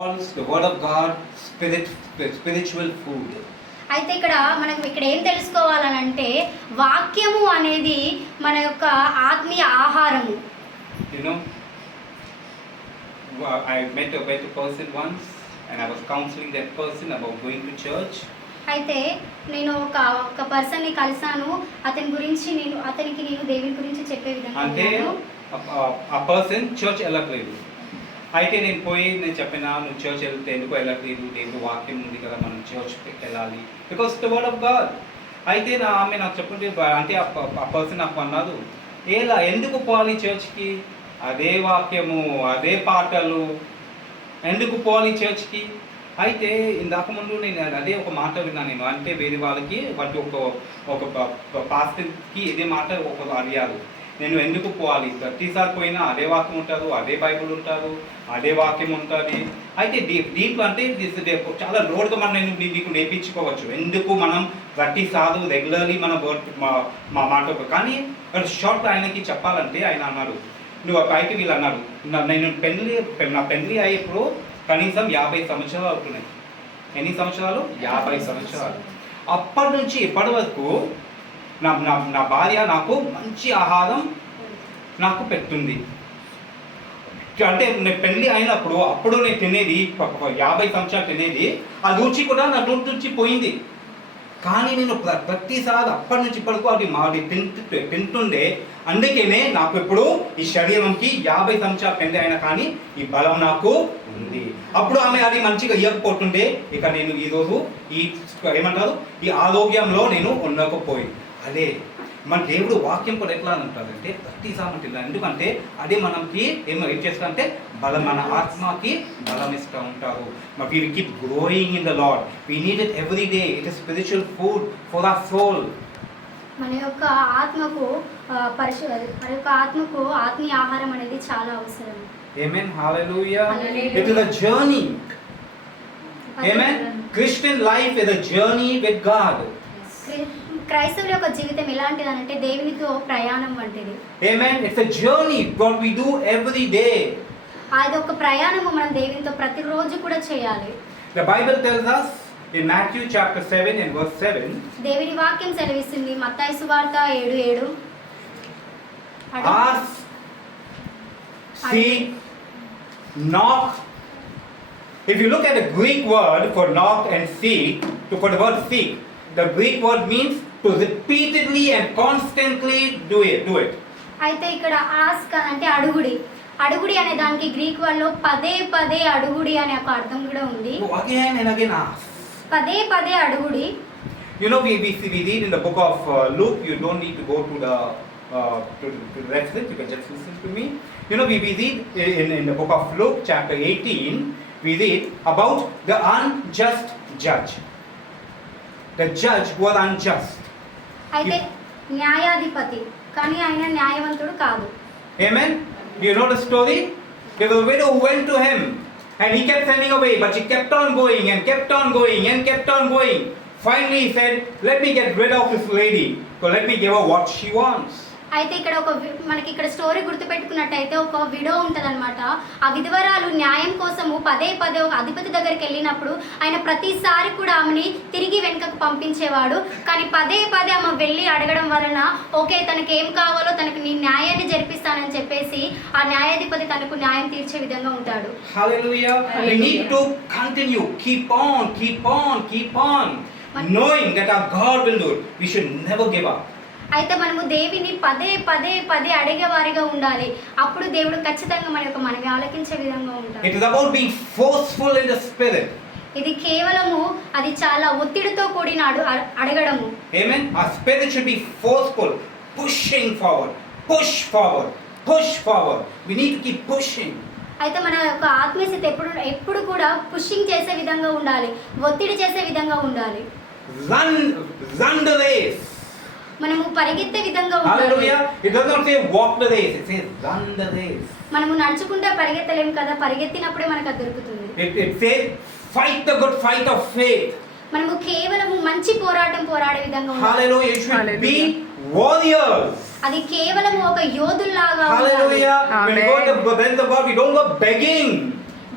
calls the word of God spiritual food. అయితే మనం ఏం తెలుసుకోవాలనంటే వాక్యము అనేది మన యొక్క ఆత్మీయ ఆహారము. You know, I met a person once and I was counseling that person about going to church. అయితే నేను ఒక పర్సన్ని కలిసాను. అతనికి నేను దేవుని గురించి చెప్పే విధంగా అంటే ఆ పర్సన్ చర్చ్ వెళ్ళట్లేదు. అయితే నేను చెప్పినా నువ్వు చర్చ్ వెళ్తే ఎందుకు వెళ్ళట్లేదు, దేవుడు వాక్యం ఉంది కదా మనం చర్చ్కి వెళ్ళాలి, because the word of God. అయితే ఆమె నాకు చెప్పుంటే అంటే ఆ పర్సన్ నాకు అన్నారు, ఎందుకు పోవాలి చర్చ్కి, అదే వాక్యము అదే పాటలు, ఎందుకు పోవాలి చర్చ్కి. అయితే ఇందాక ముందు నేను అదే ఒక మాట విన్నాను నేను, అంటే వేరే వాళ్ళకి వాటి ఒక పాస్టర్కి ఇదే మాట ఒక అడిగారు, నేను ఎందుకు పోవాలి, ప్రతిసారి పోయినా అదే వాక్యం ఉంటారు, అదే బైబుల్ ఉంటారు, అదే వాక్యం ఉంటుంది. అయితే దీంట్లో అంటే చాలా లోడ్గా మనం నీకు నేర్పించుకోవచ్చు, ఎందుకు మనం ప్రతిసారి రెగ్యులర్లీ మన వర్డ్ మా మాట. కానీ షార్ట్ ఆయనకి చెప్పాలంటే ఆయన అన్నారు, నువ్వు పైకి వీళ్ళు అన్నారు, నా పెళ్ళి అయ్యేప్పుడు కనీసం 50 సంవత్సరాలు అవుతున్నాయి. ఎన్ని సంవత్సరాలు? 50 సంవత్సరాలు. అప్పటి నుంచి ఇప్పటి వరకు నా భార్య నాకు మంచి ఆహారం నాకు పెడుతుంది. అంటే నేను పెళ్ళి అయినప్పుడు అప్పుడు నేను తినేది 50 సంవత్సరాలు తినేది, ఆ రుచి కూడా నా నోటి నుంచి పోయింది. కానీ నేను ప్రతిసారి అప్పటి నుంచి ఇప్పటికూ అది తింటుండే. అందుకనే నాకు ఇప్పుడు ఈ శరీరంకి 50 సంవత్సరాలు పెళ్ళి అయినా కానీ ఈ బలం నాకు ఉంది. అప్పుడు ఆమె అది మంచిగా ఇవ్వకపోతుండే, ఇక నేను ఈరోజు ఈ ఆరోగ్యంలో నేను ఉండకపోయి. అదే మన దేవుడు వాక్యం కూడా ఎట్లా అంటారంటే ప్రతిసారి తింటాం, ఎందుకంటే అదే మనకి ఏం చేస్తుందంటే బలం, మన ఆత్మకి బలం ఇస్తూ ఉంటారు. We keep growing in the Lord. We need it every day. It is spiritual food for our soul. మన యొక్క ఆత్మకు ఆత్మీయ ఆహారం అనేది చాలా అవసరం. Amen. Hallelujah. It is a journey. Amen. Christian life is a journey with God. క్రైస్తవుల యొక్క జీవితం ఎలాంటిదనంటే దేవునితో ప్రయాణం వంటిది. Amen. It's a journey what we do every day. అది ఒక ప్రయాణము మనం దేవునితో ప్రతిరోజు కూడా చేయాలి. The Bible tells us in Matthew chapter 7 and verse 7. దేవుని వాక్యం సెలవిస్తుంది మత్తయి సువార్త 7:7. Ask, seek, knock. If you look at the Greek word for knock and seek, for the word seek, the Greek word means to repeatedly and constantly do it. అయితే ఇక్కడ ask అంటే అడుగుడి అనే దానికి గ్రీక్ వర్డ్ లో పదే అడుగుడి అనే ఒక అర్థం కూడా ఉంది. Again and again ask. పదే అడుగుడి. You know, we read in the book of Luke. You don't need to go to the reference. You can just listen to me. You know, we read in the book of Luke chapter 18. We read about the unjust judge. The judge was unjust. అయితే న్యాయాధిపతి కానీ ఆయన న్యాయవంతుడు కాదు. Amen. Do you know the story? There was a widow who went to him and he kept sending away, but she kept on going and kept on going and kept on going. Finally he said, let me get rid of this lady, so let me give her what she wants. అయితే మనకి story గుర్తుపెట్టుకున్నట్టయితే ఒక widow ఉంటదన్నమాట. ఆ విధవరాలు న్యాయం కోసము పదే ఒక అధిపతి దగ్గరికి వెళ్ళినప్పుడు ఆయన ప్రతిసారి కూడా ఆమెని తిరిగి వెనుకకు పంపించేవాడు. కానీ పదే ఆమె వెళ్ళి అడగడం వలన ఓకే తనకి ఏం కావాలో తనకు నీ న్యాయాన్ని జరిపిస్తానని చెప్పేసి ఆ న్యాయాధిపతి తనకు న్యాయం తీర్చే విధంగా ఉంటాడు. Hallelujah. We need to continue, keep on knowing that our God will do it. We should never give up. అయితే మనము దేవిని పదే అడిగే వారిగా ఉండాలి. అప్పుడు దేవుడు ఖచ్చితంగా మనవి ఆలకించే విధంగా ఉంటాడు. It is about being forceful in the spirit. ఇది కేవలము అది చాలా ఒత్తిడితో కూడిన అడగడము. Amen. Our spirit should be forceful, pushing forward. Push forward. We need to keep pushing. అయితే మన యొక్క ఆత్మీయత ఎప్పుడు కూడా పుషింగ్ చేసే విధంగా ఉండాలి, ఒత్తిడి చేసే విధంగా ఉండాలి. Run the race. మనము పరిగెత్తే విధంగా ఉండాలి. Hallelujah. It does not say walk the race, it says run the race. మనము నడుచుకుంటే పరిగెత్తలేం కదా, పరిగెత్తినప్పుడే మనకు అది దొరుకుతుంది. It says fight the good fight of faith. మనము కేవలము మంచి పోరాటం పోరాడే విధంగా ఉండాలి. Hallelujah. You should be warriors. అది కేవలము ఒక యోధుల్లాగా ఉండాలి. Hallelujah. When we go to the God, we don't go begging.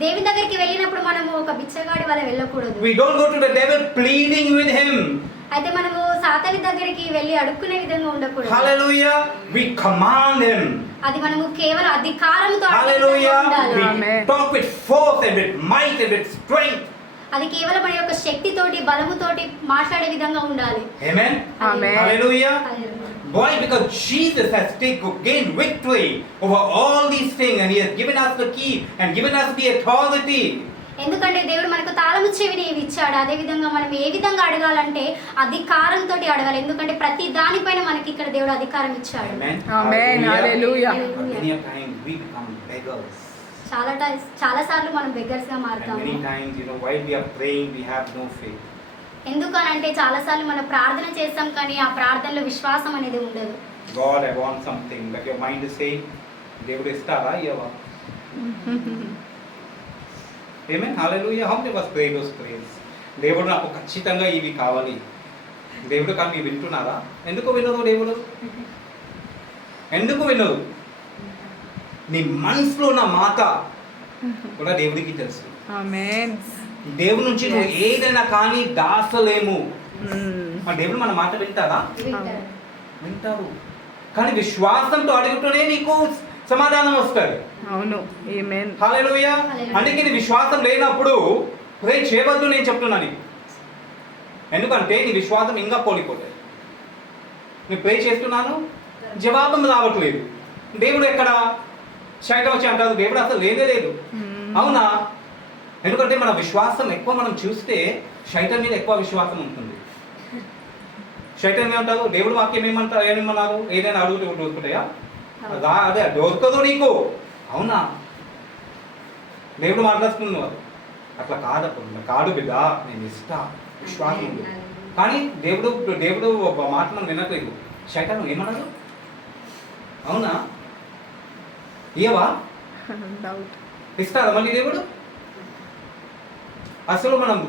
దేవుని దగ్గరికి వెళ్ళినప్పుడు మనము ఒక బిచ్చగాడి వల్ల వెళ్ళకూడదు. We don't go to the devil pleading with him. అయితే మనము సాతాను దగ్గరికి వెళ్ళి అడుక్కునే విధంగా ఉండకూడదు. Hallelujah. We command him. అది మనము కేవలం అధికారంతో Hallelujah. ఉండాలి. We talk with force and with might and with strength. అది కేవలం మన యొక్క శక్తితోటి బలముతోటి మాట్లాడే విధంగా ఉండాలి. Amen. Amen. Hallelujah. Hallelujah. Why? Because Jesus has gained victory over all these things, and he has given us the key and given us the authority. ఎందుకంటే దేవుడు మనకు తాళము చెవిని ఇచ్చాడు. అదే విధంగా మనం ఏ విధంగా అడగాలంటే అధికారంతో అడగాలి. ఎందుకంటే ప్రతి దానిపైన మనకి ఇక్కడ దేవుడు అధికారం ఇచ్చాడు. Amen. Amen. Hallelujah. But many a times we become beggars. చాలా సార్లు మనం బెగ్గర్స్ గా And మారుతాము. many times, while we are praying, we have no faith. ఎందుకనంటే చాలా సార్లు మనం ప్రార్థన చేస్తాం కానీ ఆ ప్రార్థనలో విశ్వాసం అనేది ఉండదు. God, I want something, but your mind is saying, దేవుడు ఇస్తారా ఇవ్వవా? Amen. Hallelujah. How many of us pray those prayers? దేవుడు నాకు ఖచ్చితంగా ఇవి కావాలి. దేవుడు కానీ మీరు వింటున్నారా? ఎందుకు వినదు దేవుడు? ఎందుకు వినదు? నీ మనసులో ఉన్న మాట కూడా దేవుడికి తెలుసు. Amen. దేవుడి నుంచి నువ్వు ఏదైనా కానీ దాసలేము. దేవుడు మన మాట వింటారా? వింటారు. కానీ విశ్వాసంతో అడుగుతూనే నీకు సమాధానం వస్తుంది. అవును. ఆమేన్. హల్లెలూయా. అందుకే నీ విశ్వాసం లేనప్పుడు ప్రే చేయవద్దు నేను చెప్తున్నాను నీకు. ఎందుకంటే నీ విశ్వాసం ఇంకా కోల్పోతుంది. నేను ప్రే చేస్తున్నాను, జవాబం రావట్లేదు. దేవుడు ఎక్కడ? శైతం వచ్చి అంటారు దేవుడు అసలు లేదే లేదు. అవునా? ఎందుకంటే మన విశ్వాసం ఎక్కువ మనం చూస్తే శైతం మీద ఎక్కువ విశ్వాసం ఉంటుంది. శైతం ఏమంటారు? దేవుడు వాక్యం ఏమన్నారు? ఏదైనా అడుగుతూ దొరుకుతాయా? అదే దొరకదు నీకు. అవునా? దేవుడు మాట్లాడుతున్నారు అట్లా కాదు బిడ్డ, నేను ఇస్తా, విశ్వాసం ఉంది. కానీ దేవుడు మాట మనం వినట్లేదు. శైతాను ఏమన్నారు? అవునా? ఇయ్యవా? ఇస్తారా మళ్ళీ దేవుడు? అసలు మనం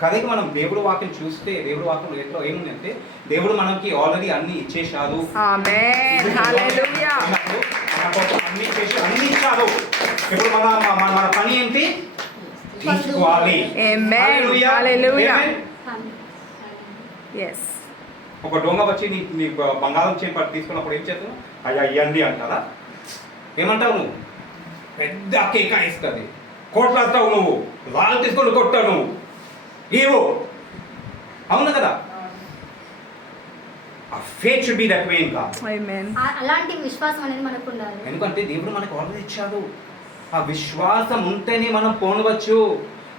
కథకి మనం దేవుడు వాక్యం చూస్తే దేవుడు వాక్యం ఎట్లా ఏముంది అంటే దేవుడు మనకి ఆల్రెడీ అన్ని ఇచ్చేశారు. ఆమేన్. హల్లెలూయా. అన్ని ఇచ్చారు. ఇప్పుడు మన పని ఏంటి? తీసుకోవాలి. ఆమేన్. హల్లెలూయా. yes. ఒక దొంగ వచ్చి నీ బంగారం చేయి పట్టి తీసుకున్నప్పుడు ఏం చేస్తావు? అయ్యా ఇవ్వండి అంటారా? ఏమంటావు నువ్వు? పెద్ద కేక ఇస్తుంది, కొట్లాడతావు నువ్వు, రాళ్ళు తీసుకొని కొట్టావు నువ్వు, ఏవో. అవును కదా? ఆ faith should be that way. ఇంకా అలాంటి విశ్వాసం అనేది మనకు ఉండాలి. ఎందుకంటే దేవుడు మనకు ఆల్రెడీ ఇచ్చాడు. ఆ విశ్వాసం ఉంటేనే మనం పొందవచ్చు.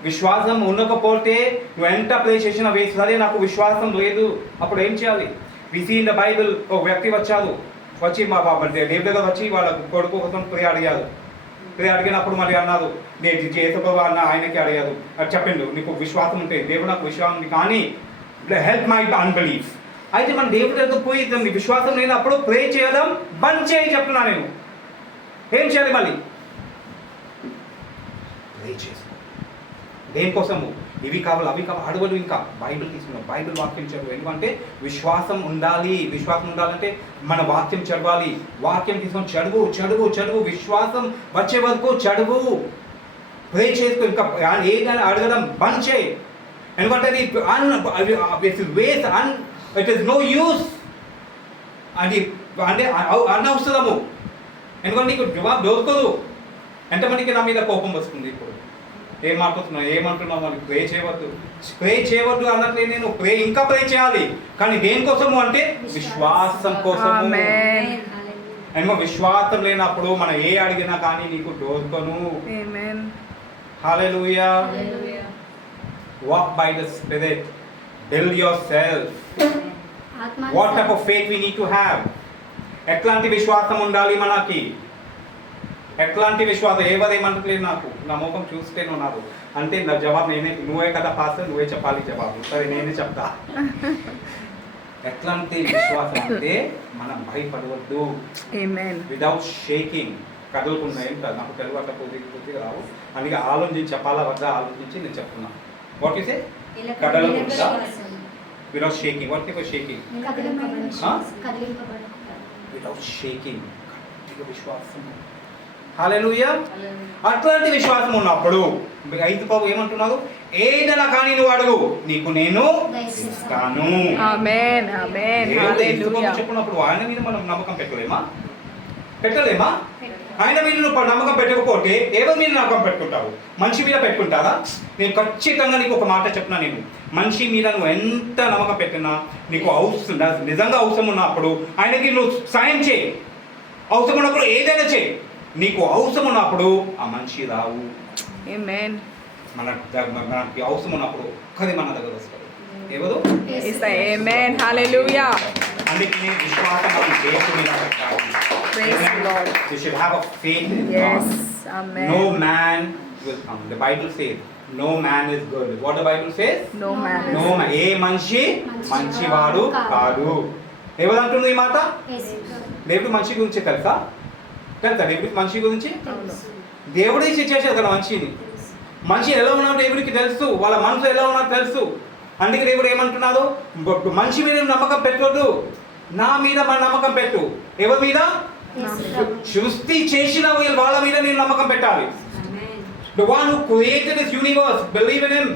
విశ్వాసం ఉండకపోతే నువ్వు ఎంత ప్రే చేసినా వేస్ట్. సరే నాకు విశ్వాసం లేదు, అప్పుడు ఏం చేయాలి? We see in the Bible ఒక వ్యక్తి వచ్చి మా దేవుడి దగ్గర వచ్చి వాళ్ళ కొడుకు కోసం ప్రే అడిగారు. ప్రే అడిగినప్పుడు మళ్ళీ అన్నారు, నేను చేసబాబు అన్న ఆయనకి అడిగారు. అది చెప్పిండు, నీకు విశ్వాసం ఉంటే దేవుడు నాకు విశ్వాసం ఉంది కానీ హెల్ప్ మై అన్బిలీఫ్. అయితే మన దేవుడి దగ్గర పోయి నీ విశ్వాసం లేనప్పుడు ప్రే చేయడం బంద్ చేయి చెప్తున్నా నేను. ఏం చేయాలి మళ్ళీ? ప్రే చేసుకో. దేనికోసము? ఇవి కావాలి అవి కావాలి అడగదు. ఇంకా బైబిల్ తీసుకున్నాం, బైబిల్ వాక్యం చదువు. ఎందుకంటే విశ్వాసం ఉండాలి. విశ్వాసం ఉండాలంటే మన వాక్యం చదవాలి. వాక్యం తీసుకొని చదువు. విశ్వాసం వచ్చే వరకు చదువు. ప్రే చేసుకో. ఇంకా ఏదైనా అడగడం బంద్ చేయి. ఎందుకంటే ఇట్ ఈస్ నో యూస్. అది అంటే అనవసరము. ఎందుకంటే నీకు జవాబు దొరకదు. ఎంతమందికి నా మీద కోపం వస్తుంది ఇప్పుడు? ఏమంటున్నావు అని ప్రే చేయవద్దు అన్నట్లే. నేను ఇంకా ప్రే చేయాలి. కానీ దేనికోసము అంటే విశ్వాసం కోసము. అండ్ విశ్వాసం లేనప్పుడు మనం ఏ అడిగినా కానీ నీకు దొరకను. Hallelujah. Walk by the spirit. Build yourself. What type of faith we need to have? ఎట్లాంటి విశ్వాసం ఉండాలి మనకి? ఎట్లాంటి విశ్వాసం? ఏమనట్లేదు నాకు. నా ముఖం చూస్తే నాకు అంటే నా జవాబు నువ్వే కదా పాస్టర్, నువ్వే చెప్పాలి జవాబు. సరే నేనే చెప్తా. ఎట్లాంటి విశ్వాసం అంటే మనం భయపడవద్దు. Without shaking. కదలకుండా ఏం కాదు. నాకు తెలుగు అట్లా పూర్తిగా రావు. అందుకే ఆలోచించి చెప్పాలా వద్దా ఆలోచించి నేను చెప్తున్నా. What you say? కదలకుండా without shaking. What you shaking? Without shaking. గట్టిగా విశ్వాసం. హల్లెలూయా. అట్లాంటి విశ్వాసం ఉన్నప్పుడు 5 ప్రభు ఏమంటున్నారు? ఏదైనా కానీ నువ్వు అడుగు, నీకు నేను ఇస్తాను. ఆమేన్ ఆమేన్ హల్లెలూయా. చెప్పినప్పుడు ఆయన మీద మనం నమ్మకం పెట్టలేమా? ఆయన మీద నువ్వు నమ్మకం పెట్టకపోతే ఎవరి మీద నమ్మకం పెట్టుకుంటావు? మనిషి మీద పెట్టుకుంటారా? నేను ఖచ్చితంగా నీకు ఒక మాట చెప్తున్నా, నేను మనిషి మీద నువ్వు ఎంత నమ్మకం పెట్టినా, నీకు అవసరం నిజంగా అవసరం ఉన్నప్పుడు ఆయనకి నువ్వు సాయం చేయి. అవసరం ఉన్నప్పుడు ఏదైనా చేయి. నీకు అవసరం ఉన్నప్పుడు ఆ మనిషి రావు. ఆమేన్. మనకి అవసరం ఉన్నప్పుడు ఒక్కది మన దగ్గర వస్తారు. ఎవరు? యేసయ్య. ఆమేన్ హల్లెలూయా. అందుకే విశ్వాసం దేవుని మీద పెట్టాలి. Praise the Lord. You should have a faith in Yes. God. Amen. No man will come. The Bible says, no man is good. What the Bible says? No man. No man. ఏ మనిషి మంచివాడు కాదు. ఎవరు అంటుంది ఈ మాట? దేవుడు మనిషి గురించి తెలుసా? దేవుడికి మనిషి గురించి దేవుడే చేసేది కదా మనిషిని. మనిషి ఎలా ఉన్నాడో దేవుడికి తెలుసు, వాళ్ళ మనసు ఎలా ఉన్నాడో తెలుసు. అందుకే దేవుడు ఏమంటున్నాడు? మనిషి మీద నమ్మకం పెట్టవద్దు, నా మీద మన నమ్మకం పెట్టు. ఎవరి మీద? సృష్టి చేసిన వాళ్ళ మీద నేను నమ్మకం పెట్టాలి. The one who created this universe, believe in him.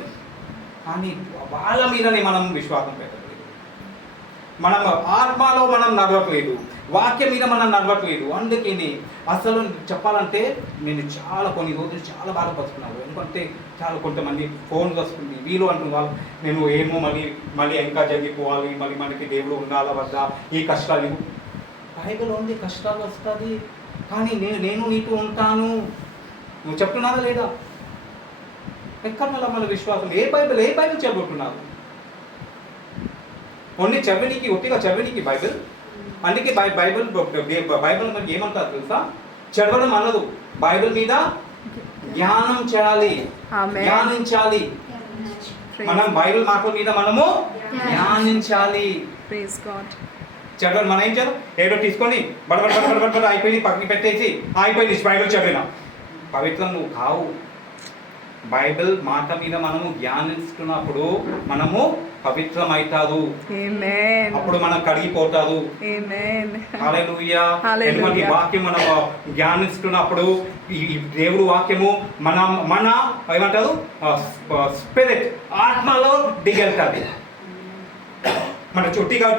కానీ వాళ్ళ మీదనే మనం విశ్వాసం పెట్టలేదు. మనం ఆత్మలో మనం నడవట్లేదు, వాక్యం మీద మనం నడవట్లేదు. అందుకని అసలు చెప్పాలంటే నేను కొన్ని రోజులు చాలా బాధపడుతున్నాను. ఎందుకంటే కొంతమంది ఫోన్లు వస్తుంది, వీళ్ళు అంటున్నారు నేను ఏమో మళ్ళీ ఇంకా జరిగిపోవాలి, మళ్ళీ మనకి దేవుడు ఉండాలా వద్దా, ఈ కష్టాలు. బైబిల్ ఉంది, కష్టాలు వస్తుంది, కానీ నేను నీకు ఉంటాను. నువ్వు చెప్తున్నారా లేదా? ఎక్కడ మన విశ్వాసం? ఏ బైబిల్ చదువుతున్నారు? ఓన్లీ చదివినికి, ఒట్టిగా చదివినికి బైబిల్. అందుకే బైబిల్ మనకి ఏమంటారు తెలుసా? చదవడం అనదు, బైబిల్ మీద ధ్యానం చేయాలి, ధ్యానించాలి. మనం బైబిల్ మాటల మీద మనము ధ్యానించాలి. చదవడం మనం ఏం చదువు ఏదో తీసుకొని బడబడ అయిపోయింది, పక్కకి పెట్టేసి అయిపోయింది బైబిల్ చదివిన. పవిత్రం నువ్వు కావు. బైబిల్ మాట మీద మనము ధ్యానిస్తున్నప్పుడు మనము పవిత్రం అవుతారు. అప్పుడు మనం కడిగిపోతారు. హల్లెలూయా. ఎందుకంటే వాక్యం మనం ధ్యానిస్తున్నప్పుడు ఈ దేవుడు వాక్యము మన ఏమంటారు స్పిరిట్, ఆత్మలో దిగెళ్తుంది. మన చుట్టిగా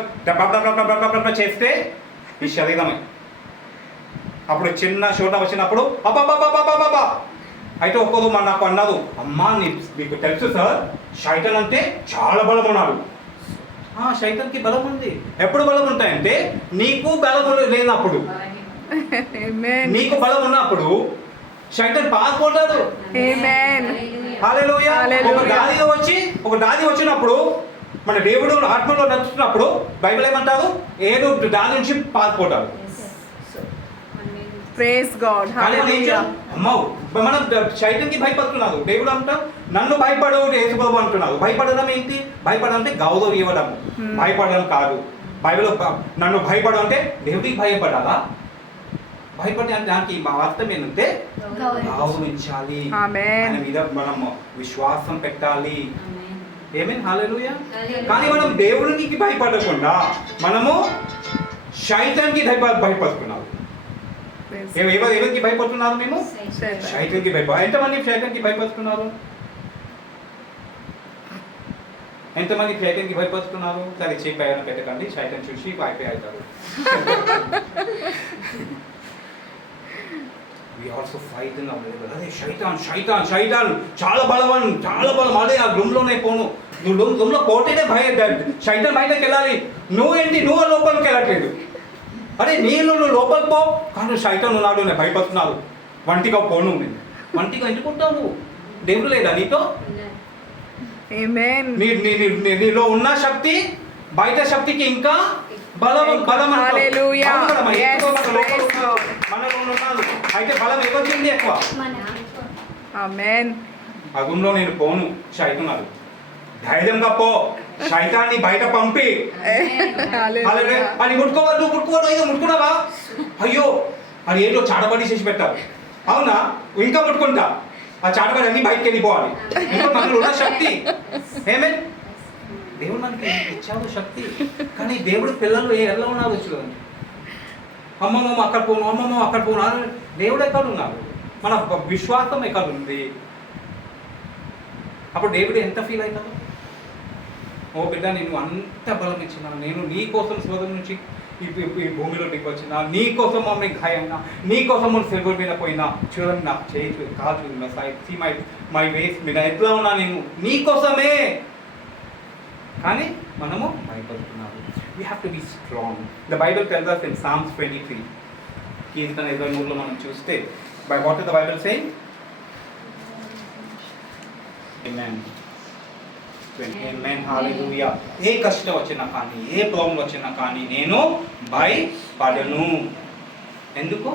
చేస్తే ఈ శరీరమే. అప్పుడు చిన్న చోట వచ్చినప్పుడు అబ్బాబ్బాబ్బాబ్బా అయితే ఒక్కరు నాకు అన్నారు, అమ్మా నీకు తెలుసు సార్, శైతాన్ అంటే చాలా బలం ఉన్నాడు. శైతాన్కి బలం ఉంది. ఎప్పుడు బలం ఉంటాయంటే నీకు బలం లేనప్పుడు. నీకు బలం ఉన్నప్పుడు శైతాన్ పారిపోతాడు. హల్లెలూయా. ఒక దారి వచ్చినప్పుడు మన దేవుడు ఆత్మలో నడుస్తున్నప్పుడు బైబిల్ ఏమంటారు? ఏదో దాని నుంచి పారిపోతాడు. Praise God. హల్లెలూయా. అమ్మో మనం శైతాన్కి భయపడుతున్నారు. దేవుడు అంటాం నన్ను భయపడు యేసుబాబు అంటున్నారు. భయపడడం ఏంటి? భయపడడం అంటే గౌరవం ఇవ్వడం, భయపడడం కాదు. బైబిల్ నన్ను భయపడు అంటే దేవుడికి భయపడాలా? భయపడి అంటే దానికి మా అర్థం ఏంటంటే గౌరవించాలి, ఆయన మీద మనం విశ్వాసం పెట్టాలి. ఏమేం హల్లెలూయా. కానీ మనం దేవుడికి భయపడకుండా మనము శైతాన్కి భయపడుతున్నాము. ఎవరికి భయపడుతున్నారు? మేము శైతాన్కి ఎంతమంది శైతాన్కి భయపడుతున్నారు? ఎంతమంది శైతాన్కి భయపడుతున్నారు? సరే చేపైన పెట్టకండి, శైతాన్ చూసి భయపడి అవుతారు. We also fight in our labor. అదే శైతాన్ చాలా బలం. అదే ఆ రూమ్లోనే పోను. నువ్వు రూమ్లో పోతేనే శైతాన్ బయటకు వెళ్ళాలి. నువ్వు లోపలికి వెళ్ళట్లేదు. అరే నువ్వు లోపలికి పో, కానీ శైతాన్ ఉన్నాడు, నేను భయపడుతున్నాను. వంటిగా పోను. నేను వంటిగా ఎందుకుంటావు? నువ్వు దేవుడు లేదా నీతో? నీలో ఉన్న శక్తి బయట శక్తికి ఇంకా బలం. అయితే బలం ఎవరికింది ఎక్కువ? ఆ రూమ్లో నేను పోను, శైతాన్ ఉన్నాడు. ధైర్యంగా పో, శైతాన్ని బయట పంపి. అది ముట్టుకోవద్దు, ఏదో ముట్టుకున్నావా? అయ్యో అది ఏదో చాటబడి చేసి పెట్టావు. అవునా? ఇంకా ముట్టుకుంటా. ఆ చాటబడి అన్ని బయటకు వెళ్ళిపోవాలి. ఇంకా మనలో ఉన్న శక్తి ఏమే దేవుడు మనకి ఇచ్చాడు శక్తి. కానీ దేవుడు పిల్లలు ఎలా ఉన్నారు చూడండి. అమ్మమ్మ అక్కడ పోను, అమ్మమ్మ అక్కడ పోను అని దేవుడు ఎక్కడ ఉన్నారు? మన విశ్వాసం ఎక్కడ ఉంది? అప్పుడు దేవుడు ఎంత ఫీల్ అవుతాడు? ఓ బిడ్డ, నేను అంత బలం ఇచ్చిన, నేను నీ కోసం స్వర్గం నుంచి ఈ భూమిలో దిగి వచ్చిన, నీ కోసం మమ్మల్ని గాయన్నా, నీ కోసం మనం సిల్వర్ మీద పోయినా, చూడండి నా చేతి కాదు, మై వేస్ మీద ఎట్లా ఉన్నా నేను నీ కోసమే. కానీ మనము భయపడుతున్నాము. We have to be strong. The Bible tells us in Psalms 23, కీర్తన 23లో మనం చూస్తే, by what is the Bible saying? Amen. Amen. Hallelujah. ఏ కష్టం వచ్చినా కానీ, ఏ ప్రాబ్లం వచ్చినా కానీ నేను భయపడను. ఎందుకు?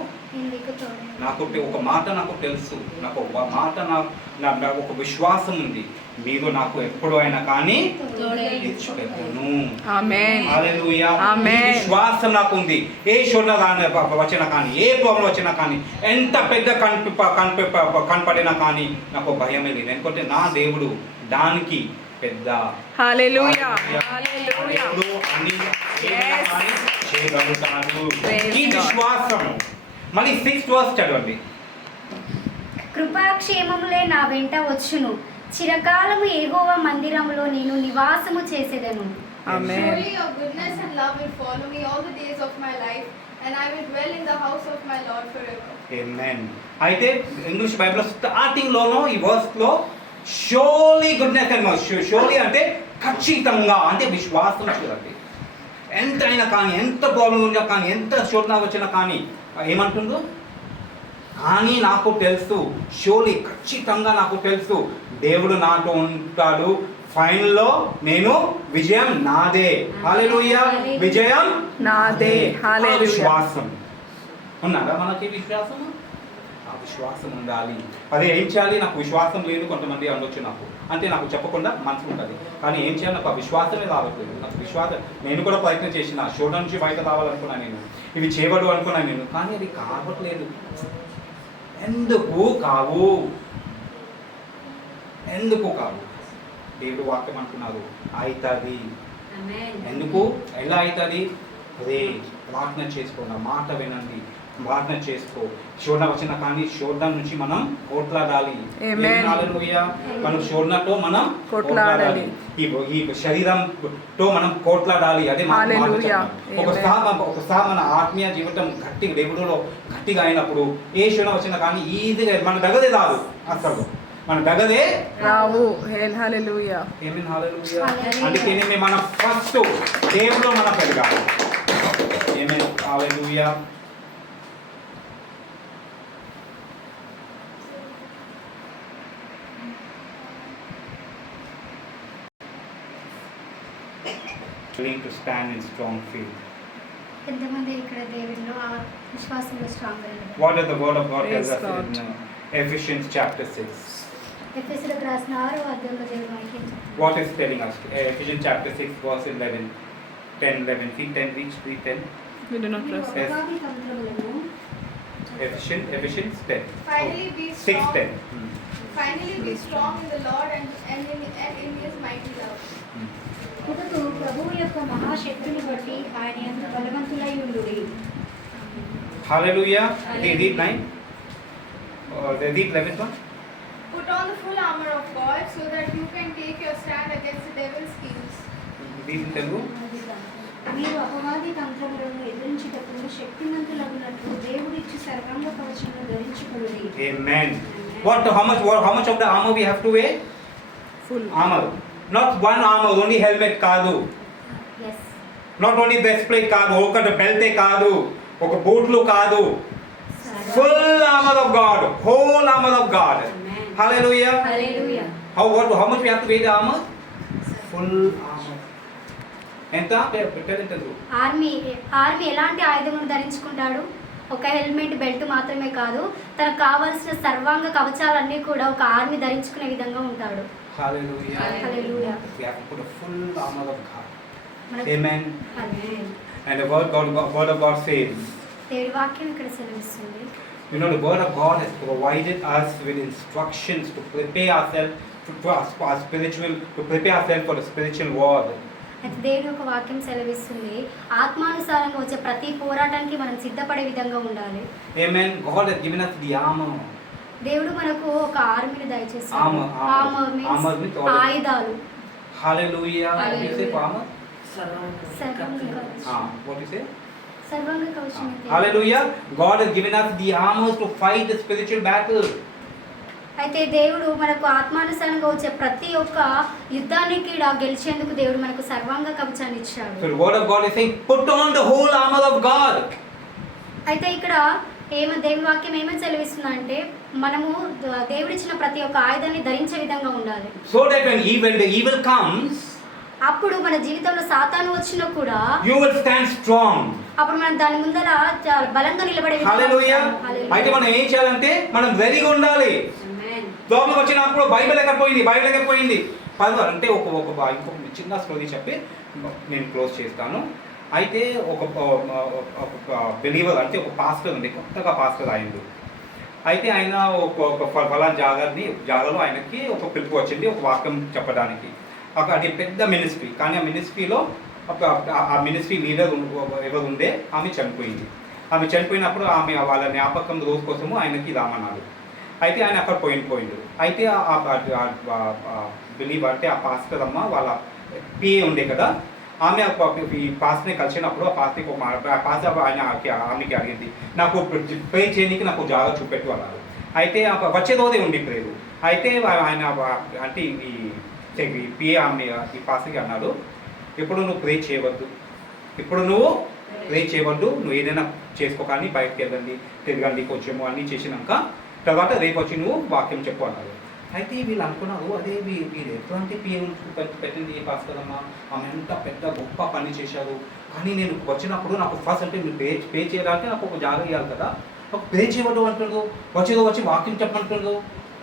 నాకు ఒక మాట నాకు తెలుసు, నాకు ఒక మాట నాకు ఒక విశ్వాసం ఉంది, మీరు నాకు ఎప్పుడు అయినా కానీ తెచ్చిపెట్టను. హల్లెలూయా. విశ్వాసం నాకు ఉంది. ఏ శోధన వచ్చినా కానీ, ఏ ప్రాబ్లం వచ్చినా కానీ, ఎంత పెద్ద కనపడినా కానీ నాకు భయమే లేదు. ఎందుకంటే నా దేవుడు దానికి పెద్ద. హల్లెలూయా. చేయగలుగుతాడు. ఈ విశ్వాసం. మళ్ళీ 6th verse చదవండి. కృపాక్షేమములే నా వెంట వచ్చును, చిరకాలము యెహోవా మందిరములో నేను నివాసము చేసేదను. Amen. Surely your goodness and love will follow me all the days of my life, and I will dwell in the house of my Lord forever. Amen. అయితే ఇంగ్లీష్ బైబిల్ స్టార్టింగ్ లోనో ఈ వర్స్ లో షోలీ goodness and mercy, షోలీ అంటే ఖచ్చితంగా, అంటే విశ్వాసం. చూడండి, ఎంతైనా కానీ, ఎంత ప్రాబ్లం ఉన్నా కానీ, ఎంత శోధన వచ్చినా కానీ ఏమంటుందో, కానీ నాకు తెలుసు, షోలీ ఖచ్చితంగా నాకు తెలుసు, దేవుడు నాతో ఉంటాడు, ఫైనల్లో నేను విజయం నాదే. హల్లెలూయా. విజయం నాదే. హల్లెలూయా. విశ్వాసం ఉన్నారా మనకి? విశ్వాసం, ఆ విశ్వాసం ఉండాలి. అదే ఏం చేయాలి? నాకు విశ్వాసం లేదు కొంతమంది అనొచ్చు, నాకు అంటే నాకు చెప్పకుండా మనసు ఉంటుంది, కానీ ఏం చేయాలి? నాకు ఆ విశ్వాసమే రావట్లేదు. నాకు విశ్వాసం, నేను కూడా ప్రయత్నం చేసిన, షోడ నుంచి బయట రావాలనుకున్నాను, నేను ఇవి చేయబడు అనుకున్నాను నేను, కానీ అది కావట్లేదు. ఎందుకు కావు? దేవుడు వాక్యం అంటున్నారు, అవుతుంది. ఎందుకు? ఎలా అవుతుంది? అదే ప్రార్థన చేసుకోండి, మాట వినండి, ప్రార్థన చేసుకో. శోధన వచ్చిన కానీ శోధన నుంచి మనం కోట్లాడాలి. హల్లెలూయా. మనం శోధనతో మనం కోట్లాడాలి. ఈ శరీరంతో మనం కోట్లాడాలి. అదే ఒకసారి మన ఆత్మీయ జీవితం గట్టిగా దేవుడిలో గట్టిగా అయినప్పుడు ఏ శోధన వచ్చినా కానీ ఈజీగా మన దగ్గరే రాదు, అసలు మన దగ్గరే రావు. హల్లెలూయా. ఆమేన్. హల్లెలూయా. అందుకే మనం ఫస్ట్ దేవుడిలో మనం పెరగాలి. ఆమేన్. హల్లెలూయా. To stand in strong faith. ఎంతమంది ఇక్కడ దేవుడిలో ఆ విశ్వాసంలో స్ట్రాంగ్ గా ఉన్నారు? What does the word of God tells us in Ephesians chapter 6? ఎఫెసీయులకు రాసిన 6వ అధ్యాయంలో దేవుడు వాక్యం చెప్తున్నాడు. What is telling us? Ephesians chapter 6 verse 11, 10, 11, 10 reach 3:10. We do not trust. Yes. ఉపాధి తంత్రములను Ephesians 10. Finally be 6, strong. 10. Finally be strong in the Lord and in His mighty love. పుట్టుకు ప్రభువు యొక్క మహాశక్తిని బట్టి ఆయన యందు బలవంతులై ఉండుడి. Hallelujah. Read 9. Read 11. Put on the full armor of God so that you can take your stand against the devil's schemes. Read in Telugu. మీరు అపవాది తంత్రములను ఎదిరించుటకు శక్తిమంతులగునట్లు దేవుడిచ్చి సర్వాంగ కవచమును ధరించుకొనుడి. Amen. How much of the armor we have to wear? Full armor. Not one armor, only helmet కాదు. Yes. Not only breastplate కాదు, ఒక belt కాదు, ఒక బూట్లు కాదు. Full armor of God, whole armor of God. Amen. Hallelujah. Hallelujah. How much we have to wear the armor? Full armor. ఎంత పెట్టలేదు. Army ఎలాంటి ఆయుధమును ధరించుకుంటాడు? ఒక హెల్మెట్, బెల్ట్ మాత్రమే కాదు, తనకు కావాల్సిన సర్వాంగ కవచాలన్నీ కూడా ఒక ఆర్మీ ధరించుకునే విధంగా ఉంటాడు. Hallelujah. Hallelujah. We have to put a full armor of God. Amen. Amen. And the word of God says, దేవుడి వాక్యం ఇక్కడ సెలవిస్తుంది. you know, the word of God has provided us with instructions to prepare ourselves to prepare ourselves for the spiritual war. అయితే దేవుని ఒక వాక్యం సెలవిస్తుంది, ఆత్మానుసారంగా వచ్చే ప్రతి పోరాటానికి మనం సిద్ధపడే విధంగా ఉండాలి. Amen. God has given us the armor. దేవుడు మనకు ఒక ఆర్మీని దయచేస్తాడు. Armor, armor. Armor means all- ఆయుధాలు. Hallelujah. What you say for armor? సర్వాంగ కవచం. What you say? సర్వాంగ కవచం అయితే. Hallelujah. God has given us the armor to fight the spiritual battle. అయితే దేవుడు మనకు ఆత్మానుసారంగా వచ్చే ప్రతి ఒక్క యుద్ధానికి గెలిచేందుకు దేవుడు మనకు సర్వాంగ కవచాన్ని ఇచ్చాడు. So the word of God is saying, put on the whole armor of God. అయితే ఇక్కడ దేవుని వాక్యం ఏమని సెలవిస్తుందా అంటే మనము దేవుడిచ్చిన ప్రతి ఒక్క ఆయుధాన్ని ధరించే విధంగా ఉండాలి. So that when the evil comes, అప్పుడు మన జీవితంలో సాతాను వచ్చినా కూడా you will stand strong. అప్పుడు మనం దాని ముందర చాలా బలంగా నిలబడే విధంగా Hallelujah. ఉంటాం. Hallelujah. అయితే మనం ఏం చేయాలంటే మనం రెడీగా ఉండాలి. లోపలికి వచ్చినప్పుడు బైబిల్ ఎక్కడిపోయింది పదవారు అంటే ఇంకొక చిన్న స్టోరీ చెప్పి నేను క్లోజ్ చేస్తాను. అయితే ఒక బిలీవర్ అంటే ఒక పాస్టర్ ఉంది, కొత్తగా పాస్టర్ అయింది. అయితే ఆయన ఒక ఫలానా జాగాలో ఆయనకి ఒక పిలుపు వచ్చింది ఒక వాక్యం చెప్పడానికి. అది పెద్ద మినిస్ట్రీ, కానీ ఆ మినిస్ట్రీలో ఆ మినిస్ట్రీ లీడర్ ఎవరు ఉండే ఆమె చనిపోయింది. ఆమె చనిపోయినప్పుడు ఆమె వాళ్ళ జ్ఞాపకం రోజు కోసము ఆయనకి రామన్నారు. అయితే ఆయన అక్కడ పోయిండు. అయితే బిలీవర్ అంటే ఆ పాస్టర్ అమ్మ వాళ్ళ పిఏ ఉండే కదా, ఆమె ఈ పాస్టర్ని కలిసినప్పుడు ఆ పాస్టర్ ఆమెకి అడిగింది, నాకు ప్రే చేయడానికి నాకు జాగా చూపెట్టు అన్నారు. అయితే వచ్చే రోజే ఉండి ప్రేరు. అయితే ఆయన అంటే ఈ పిఏ ఆమె ఈ పాస్టర్కి అన్నాడు, ఇప్పుడు నువ్వు ప్రే చేయవద్దు, నువ్వు ఏదైనా చేసుకో, కానీ బయటకు తిరగండి కొంచెము అన్నీ చేసినాక తర్వాత రేపు వచ్చి నువ్వు వాక్యం చెప్పు అన్నారు. అయితే వీళ్ళు అనుకున్నారు, అదే వీళ్ళు ఎట్లాంటి పిఏ పెట్టింది ఈ పాస్టరమ్మ, ఆమె ఎంత పెద్ద గొప్ప పని చేశారు, కానీ నేను వచ్చినప్పుడు నాకు ఫస్ట్ అంటే మీరు పే చేయడానికి నాకు ఒక జాగా ఇవ్వాలి కదా, ఒక పే చేయవద్దు అంటుండ్రు, వచ్చి వాక్యం చెప్పంటుండ్రు,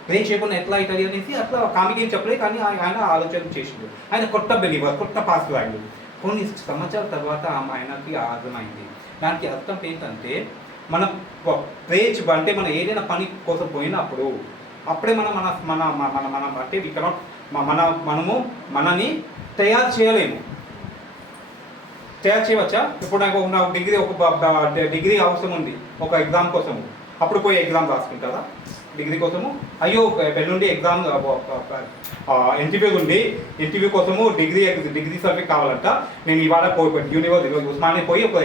పే చేయకుండా ఎట్లా అవుతుంది అనేసి అట్లా కామెడీ ఏం చెప్పలేదు. కానీ ఆయన ఆలోచన చేసిండు. ఆయన కొత్త బిలీవర్, కొత్త పాస్టర్ అయ్యాడు. కొన్ని సంవత్సరాల తర్వాత ఆయనకి అర్థమైంది. దానికి అర్థం ఏంటంటే మనం అంటే మనం ఏదైనా పని కోసం పోయినప్పుడు అప్పుడే మనం అంటే ఇక్కడ మనము మనని తయారు చేయవచ్చా? ఇప్పుడు నాకు డిగ్రీ అవసరం ఉంది ఒక ఎగ్జామ్ కోసము, అప్పుడు పోయి ఎగ్జామ్ రాసుకుంటారా డిగ్రీ కోసము? అయ్యో ఎల్లుండి ఎగ్జామ్ ఇంటర్వ్యూ కోసము డిగ్రీ సర్టిఫికేట్ కావాలంట, నేను ఇవాళ యూనివర్సిటీ ఉస్మానియా పోయి ఒక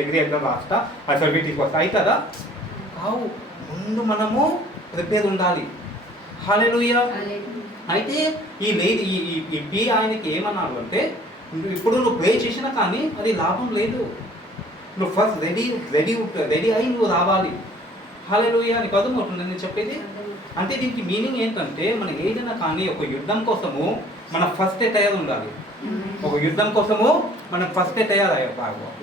డిగ్రీ ఎగ్జామ్ రాస్తా, ఆ సర్టిఫికేట్ తీసుకొస్తా అవుతుందా? కావు. ముందు మనము ప్రిపేర్ ఉండాలి. హల్లెలూయా. అయితే ఈ పి ఆయనకి ఏమన్నారు అంటే, ఇప్పుడు నువ్వు ప్రే చేసినా కానీ అది లాభం లేదు, నువ్వు ఫస్ట్ రెడీ అయి నువ్వు రావాలి. హల్లెలూయా. అని అర్థమవుతుంది నేను చెప్పేది. అంటే దీనికి మీనింగ్ ఏంటంటే మనం ఏదైనా కానీ ఒక యుద్ధం కోసము మనం ఫస్టే తయారు ఉండాలి. ఒక యుద్ధం కోసము మనం ఫస్టే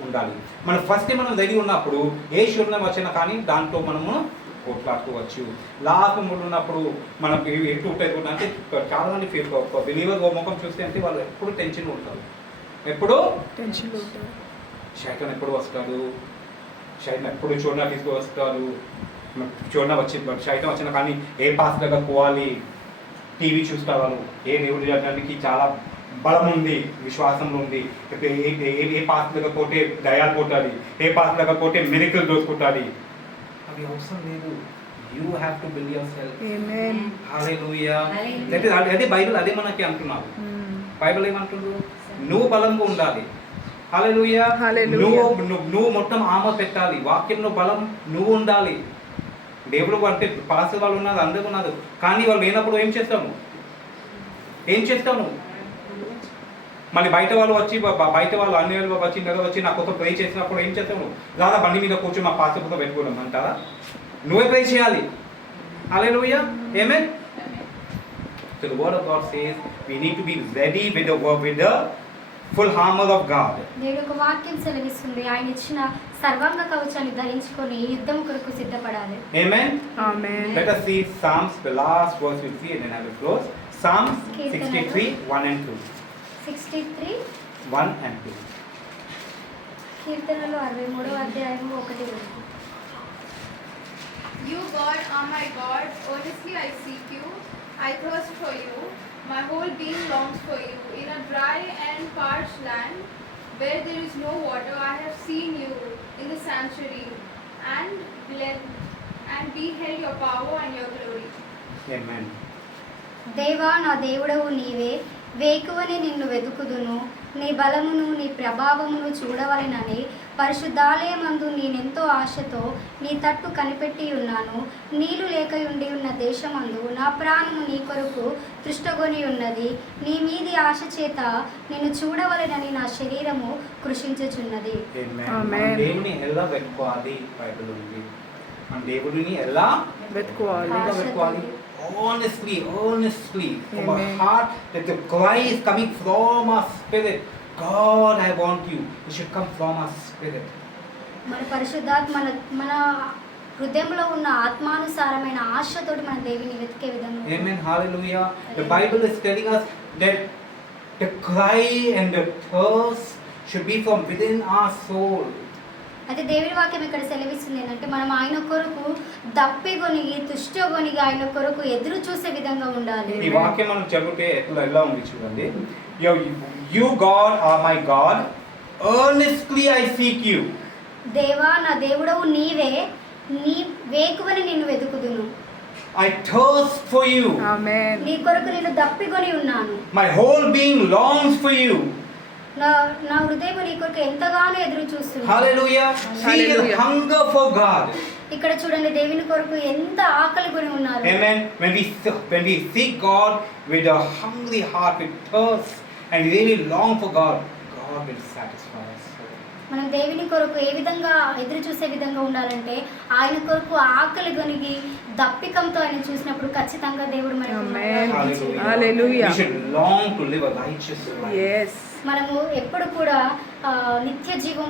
ఉండాలి. మనం ఫస్టే మనం రెడీ ఉన్నప్పుడు ఏ శూన్యం వచ్చినా కానీ దాంట్లో మనము కొట్లాడుకోవచ్చు. లాస్ట్ ఉన్నప్పుడు మనం ఎటు ఉంటుంది అంటే చాలా మంది బిలీవర్ ముఖం చూస్తే అంటే వాళ్ళు ఎప్పుడు టెన్షన్ ఉంటారు, ఎప్పుడు టెన్షన్ ఉంటారు. శైతాన్ ఎప్పుడు వస్తాడు, శైతాన్ ఎప్పుడు చూడనా తీసుకువస్తాడు, చూడనా శైతాన్ వచ్చినా కానీ ఏ పాస్ దగ్గర పోవాలి, టీవీ చూస్తారు, ఏ దేవుడి చేయడానికి చాలా బలం ఉంది, విశ్వాసంలో ఉంది, ఏ పాస్ దగ్గర పోతే దయాలు కొట్టాలి, ఏ పాస్ దగ్గర పోతే మిరకిల్ దోసుకుంటాలి, అవి అవసరం లేదు. You have to build yourself. Amen. Hallelujah. అదే బైబిల్ అదే మనకి అంటున్నారు. బైబిల్ ఏమంటుండ్రు? నువ్వు బలంగా ఉండాలి. హల్లెలూయా. నువ్వు మొత్తం ఆమోద పెట్టాలి, వాక్యంలో బలం నువ్వు ఉండాలి. దేవుడు అంటే పాస్ వాళ్ళు ఉన్నారు, అందరూ ఉన్నారు, కానీ వాళ్ళు లేనప్పుడు ఏం చేస్తాము? మళ్ళీ బయట వాళ్ళు అన్ని వాళ్ళు వచ్చి నా కోసం ప్రే చేసినప్పుడు ఏం చేస్తాము? రాదా బండి మీద కూర్చొని మా పాస్ కోసం పెట్టుకోవడం అంటారా? నువ్వే ప్రే చేయాలి. హల్లెలూయా. ఆమేన్. So the word of God says we need to be ready with the full armor of God. దేవుడు ఒక వాక్యం సెలవిస్తుంది, ఆయన ఇచ్చిన సర్వాంగ కవచాన్ని ధరించుకొని యుద్ధం కొరకు సిద్ధపడాలి. Amen. Amen. Let us see Psalms, the last verse we'll see and then I will close. Psalms 63, 1 and 2. 63, 1 and 2. కీర్తనలు 63వ అధ్యాయము 1. You, God, are my God. Earnestly I seek you. I thirst for you. My whole being longs for you. In a dry and parched land where there is no water, I have seen you in the sanctuary and beheld your power and your glory. Amen. దేవా నా దేవుడవు నీవే, వేకువని నిన్ను వెతుకుదును, నీ బలమును నీ ప్రభావమును చూడవలెనని పరిశుద్ధాలయమందు నేనెంతో ఆశతో నీ తట్టు కనిపెట్టి ఉన్నాను. నీళ్లు లేకయుండి ఉన్న దేశమందు నా ప్రాణము నీ కొరకు తృష్టగొని ఉన్నది. నీ మీది ఆశ చేత నిన్ను చూడవలెనని నా శరీరము కృషించుచున్నది. Amen. Amen. మన దేవుని ఎలా వెతుకోవాలి బైబిల్ ఉంది. మన దేవుడిని ఎలా వెతుకోవాలి. honestly from our Amen. heart, that the cry is coming from our spirit. God, I want you. It should come from our spirit. మన పరిశుద్ధాత్మ మన హృదయంలో ఉన్న ఆత్మానుసారమైన ఆశతోటి మన దేవుని వెతికే విధంగా. Amen. Hallelujah. The Bible is telling us that the cry and the thirst should be from within our soul. అయితే దేవుని వాక్యం ఇక్కడ సెలవిస్తుంది ఏంటంటే మనం ఆయన కొరకు దప్పిగొనిగి తుష్టగొనిగి ఆయన కొరకు ఎదురు చూసే విధంగా ఉండాలి. ఈ వాక్యం మనం చదివితే ఎలా ఉంది చూడండి. You God are my God, earnestly I seek you. దేవా నా దేవుడవు నీవే, నీ వేకువని నిన్ను వెతుకుదును, I thirst for you. ఆమేన్. నీ కొరకు నేను దప్పిగొని ఉన్నాను. My whole being longs for you. నా హృదయం నీ కొరకు ఎంతగానో ఎదురు చూస్తుంది. Hallelujah. See the Hallelujah. hunger for God. ఇక్కడ చూడండి దేవుని కొరకు ఎంత ఆకలి కొని ఉన్నారు. Amen. When we seek God with a hungry heart, with thirst, and really long for God, God will satisfy us. మనం దేవుని కొరకు ఏ విధంగా ఎదురు చూసే విధంగా ఉండాలంటే ఆయన కొరకు ఆకలి గొనిగి దప్పికంతో ఆయన చూసినప్పుడు ఖచ్చితంగా దేవుడు మనకు Amen. Hallelujah. Hallelujah. We should long to live a righteous life. Yes. మనము ఎప్పుడు కూడా నిత్య జీవం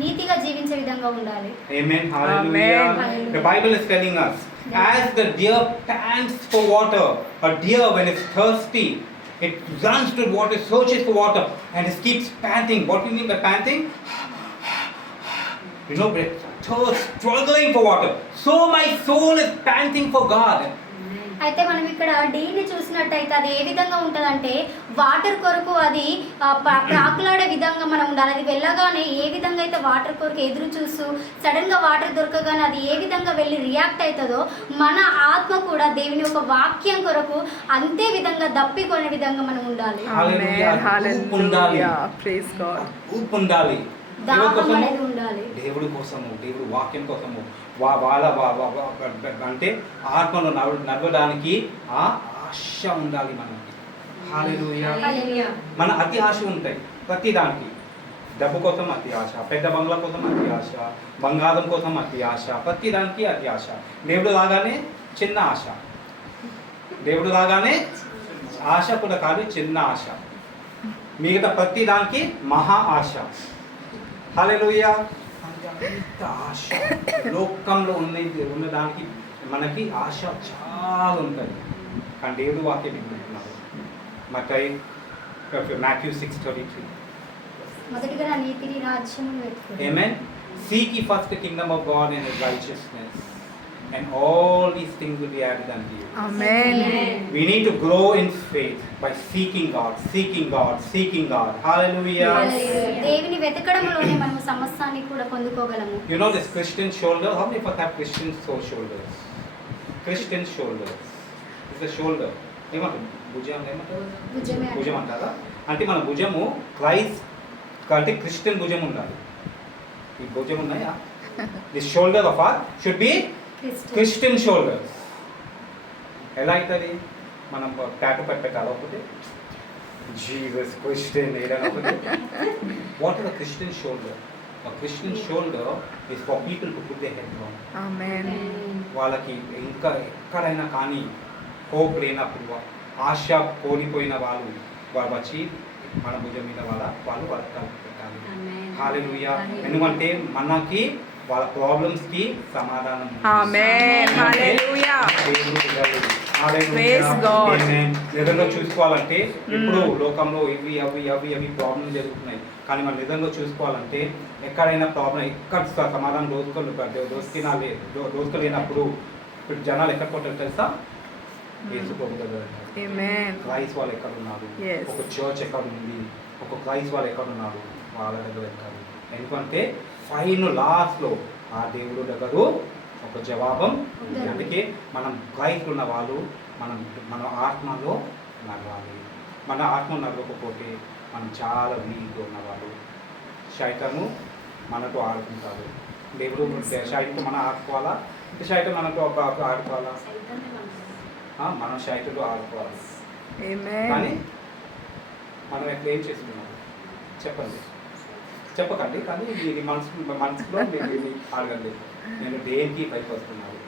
నీతిగా జీవించే విధంగా ఉండాలి. Amen. Hallelujah. Amen. The Bible is telling us, as the deer pants for water, a deer when it's thirsty, it runs to water, searches for water, and it keeps panting. What do you mean by panting? You know, thirst, struggling for water. So my soul is panting for God. అయితే మనం ఇక్కడ డీని చూసినట్టయితే అది ఏ విధంగా ఉంటుందంటే water కొరకు అది ప్రాకులాడే విధంగా మనం ఉండాలి. అది వెళ్ళగానే ఏ విధంగా అయితే వాటర్ కొరకు ఎదురు చూస్తూ సడన్గా వాటర్ దొరకగానే అది ఏ విధంగా వెళ్ళి రియాక్ట్ అవుతుందో మన ఆత్మ కూడా దేవుని ఒక వాక్యం కొరకు అంతే విధంగా దప్పికొనే విధంగా మనం ఉండాలి. Amen. Hallelujah. Praise God. ఊపు ఉండాలి. దాహం అనేది ఉండాలి. దేవుడి కోసము, దేవుడి వాక్యం కోసము, వాళ్ళ అంటే ఆత్మలో నడవడానికి ఆ ఆశ ఉండాలి మనకి. హల్లెలూయా. మన అతి ఆశ ఉంటాయి ప్రతి దానికి. డబ్బు కోసం అతి ఆశ, పెద్ద బంగ్లా కోసం అతి ఆశ, బంగారం కోసం అతి ఆశ, ప్రతి దానికి అతి ఆశ. దేవుడు లాగానే చిన్న ఆశ, దేవుడు లాగానే ఆశ కూడా కాదు, చిన్న ఆశ. మిగతా ప్రతి దానికి మహా ఆశ. హల్లెలూయా. అంత ఆశ లోకంలో ఉన్నదానికి మనకి ఆశ చాలా ఉంటుంది. కానీ దేవుడు వాక్యం వింటున్నారు. Matthew 6:33. మొదటిగా నా నీతిని రాజ్యమును వెతుకు. Amen. Seek ye first the kingdom of God and his righteousness, and all these things will be added unto you. Amen. We need to grow in faith by seeking God. Hallelujah. దేవుని వెతకడంలోనే మనం సమస్తాన్ని కూడా పొందుకోగలము. You know this Christian shoulder? How many of us have Christian shoulders? Christian shoulders. It's a shoulder. ఏమంటారు? భుజం ఏమంటారు? భుజమే అంటే. భుజం అంటారా? అంటే మన భుజము క్రైస్ట్ అంటే క్రిస్టియన్ భుజం ఉండాలి. ఈ భుజం ఉన్నాయా? The shoulder of our should be Christian shoulders. ఎలా అవుతుంది? మనం టాటూ పెట్టాలి ఒకటి జీసస్ క్రిస్టియన్ ఏదైనా ఒకటి. What are the Christian shoulder? A Christian shoulder is for people to put their head down. Amen. వాళ్ళకి ఇంకా ఎక్కడైనా కానీ హోప్ లేనప్పుడు, ఆశ కోల్పోయిన వాళ్ళు వచ్చి మన భుజం మీద వాళ్ళు తలుపు పెట్టాలి. హల్లెలూయా. ఎందుకంటే మనకి వాళ్ళ ప్రాబ్లమ్స్కి సమాధానం ఉంది. Amen. Hallelujah. Praise God. నిజంగా చూసుకోవాలంటే ఇప్పుడు లోకంలో ఇవి ప్రాబ్లమ్ జరుగుతున్నాయి. కానీ మనం నిజంగా చూసుకోవాలంటే ఎక్కడైనా ప్రాబ్లం ఎక్కడ సమాధానం దోసుకోలేనప్పుడు ఇప్పుడు జనాలు ఎక్కడ పోతారు తెలుసా? యేసు ప్రభు దగ్గర వెళ్తారు. Amen. క్రైస్ట్ వాళ్ళు ఎక్కడ ఉన్నారు, Yes. ఒక చర్చ్ ఎక్కడ ఉంది, ఒక క్రైస్ట్ వాళ్ళు ఎక్కడ ఉన్నారు, వాళ్ళ దగ్గర వెళ్తారు. ఎందుకంటే ఫైనల్ లాస్ట్లో ఆ దేవుడు దగ్గర ఒక జవాబం ఉంది. అందుకే మనం క్రైస్ట్ ఉన్న వాళ్ళు మన ఆత్మలో నడవాలి. మన ఆత్మ నడవకపోతే మనం చాలా వీక్గా ఉన్నవాళ్ళు. శైతాను మనతో ఆడుకుంటారు. దేవుడు శైతం మనం ఆడుకోవాలా, శైతం మనతో ఆడుకోవాలా? మనం శైతులు ఆడుకోవాలి. కానీ Amen. మనం ఎట్లా ఏం చేస్తున్నాము చెప్పకండి, కానీ ఇది మనసులో మీరు ఇది అడగండి. నేను దేనికి భయపడుతున్నాను?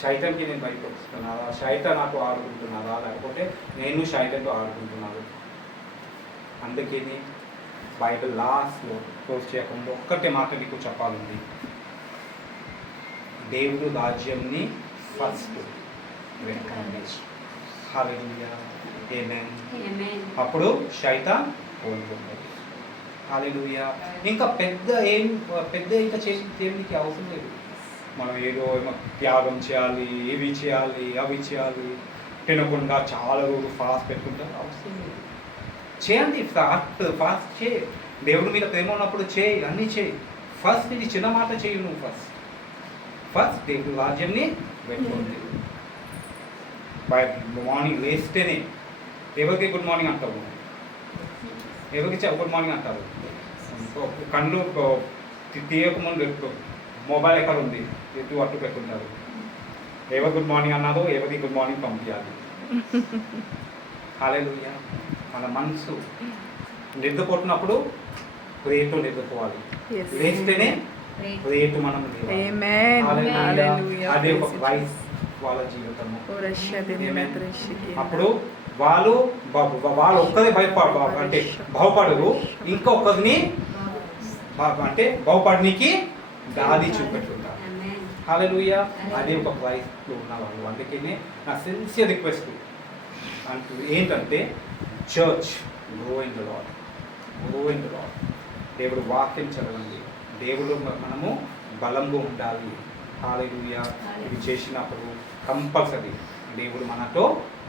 శైతానికి నేను భయపడుతున్నారా? శైతాన్ నాతో ఆడుకుంటున్నారా? లేకపోతే నేను శైతాన్తో ఆడుకుంటున్నాను? అందుకే బైబిల్ లాస్ట్లో క్లోజ్ చేయకుండా ఒక్కటే మాట మీకు చెప్పాలండి. దేవుడు రాజ్యంని ఫస్ట్ వెతుకండి. హల్లెలూయా, ఆమేన్. అప్పుడు శైతాన్ కోల్పోతాడు. హల్లెలూయా. ఇంకా పెద్ద ఇంకా చేయడానికి అవసరం లేదు. మనం ఏదో త్యాగం చేయాలి, ఇవి చేయాలి, అవి చేయాలి, తినకుండా చాలా రోజులు ఫాస్ట్ పెట్టుకుంటారు, అవసరం లేదు. చేయండి, ఫాస్ట్ చేయి. దేవుడి మీద ప్రేమ ఉన్నప్పుడు చేయి, అన్నీ చేయి. ఫస్ట్ ఇది చిన్న మాట చేయి. నువ్వు ఫస్ట్ దేవుడి రాజ్యాన్ని పెట్టుకోండి. మార్నింగ్ లేస్తేనే ఎవరికి గుడ్ మార్నింగ్ అంటావు? ఎవరికి గుడ్ మార్నింగ్ అంటారు? కళ్ళు తీయకముందు మొబైల్ ఎక్కడ ఉంది, ఎటు అట్టు పెట్టుకుంటారు. ఎవరు గుడ్ మార్నింగ్ అన్నారో ఎవరికి గుడ్ మార్నింగ్ పంపించాలి. హల్లెలూయా. మన మనసు నిద్రపోతున్నప్పుడు ప్రేయర్తో నిద్రపోవాలి. Yes. లేస్తేనే ప్రేయర్తో మనం లేవాలి. Amen. హల్లెలూయా. Hallelujah. అదే ఒక Praise క్రైస్ట్ వాళ్ళ జీవితము. Oh, Russia, the Amen. Nimatrishiki. అప్పుడు వాళ్ళు ఒక్కరే అంటే బాగుపడరు, ఇంకొకరిని అంటే బాగుపడనికి దారి చూపెట్టుకుంటారు. హల్లెలూయా. అదే ఒక క్రైస్ట్లో ఉన్న వాళ్ళు. అందుకే నా సిన్సియర్ రిక్వెస్ట్ ఏంటంటే church grow in the lord. దేవుడు వాక్యం చదవండి. దేవుడు మనము బలంగా ఉండాలి. హల్లెలూయా. ఇవి చేసినప్పుడు కంపల్సరీ దేవుడు మనతో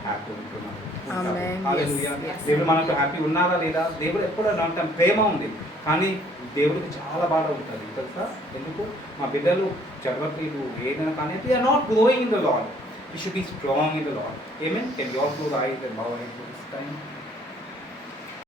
హ్యాపీ ఉంటున్నాడు. Amen. హల్లెలూయా. Yes. దేవుడు మనతో హ్యాపీ ఉన్నారా లేదా? దేవుడు ఎప్పుడూ అంత ప్రేమ ఉంది, కానీ దేవుడికి చాలా బాధ ఉంటుంది తెలుసా? ఎందుకు? మా బిడ్డలు చదవట్లేదు ఏదైనా, కానీ they are not growing in the Lord. You should be strong in the Lord. Amen. Can you all close eyes and bow your heads this time?